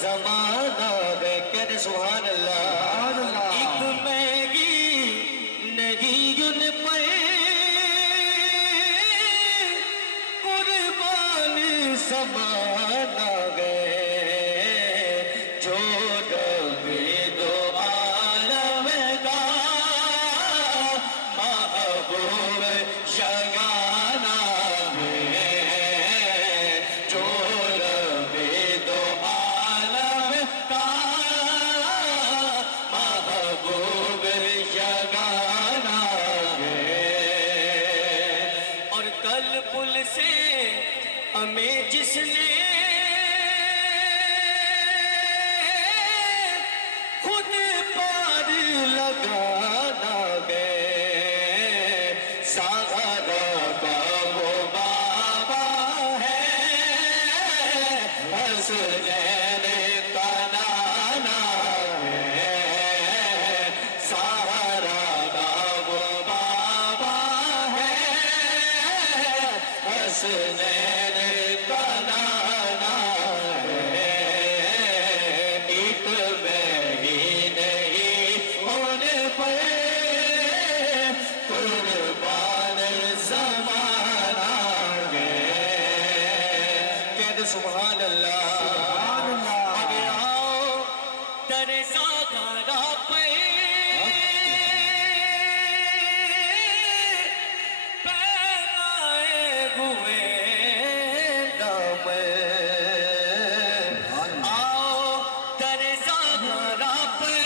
زمانہ ہے، کہتے سبحان اللہ۔ ایک میگی نہیں ان پر قربان زمانہ ہے، جو نبی دو عالم کا محبوب شگانہ ہے، جو نبی دو عالم کا محبوب شگانہ ہے۔ اور کل پل سے ہمیں جس نے خود پار لگانا ہے، سہارا کا وہ بابا ہے، حسنین کا نانا ہے، سہارا کا وہ بابا ہے، حسنین کا نانا ہے۔ ایک میں ہی نہیں ان پر قربان زمانہ ہے، کہتے سبحان اللہ۔ اب آؤ در زاغرہ پہ پہنائے ہوئے دم، آؤ در زاغرہ پہ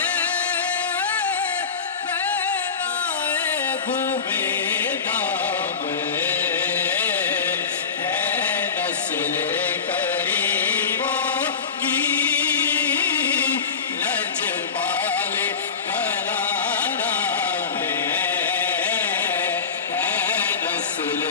پہنائے ہوئے دم، ہے نسل کریموں کی لجپال گھرانہ ہے، نسل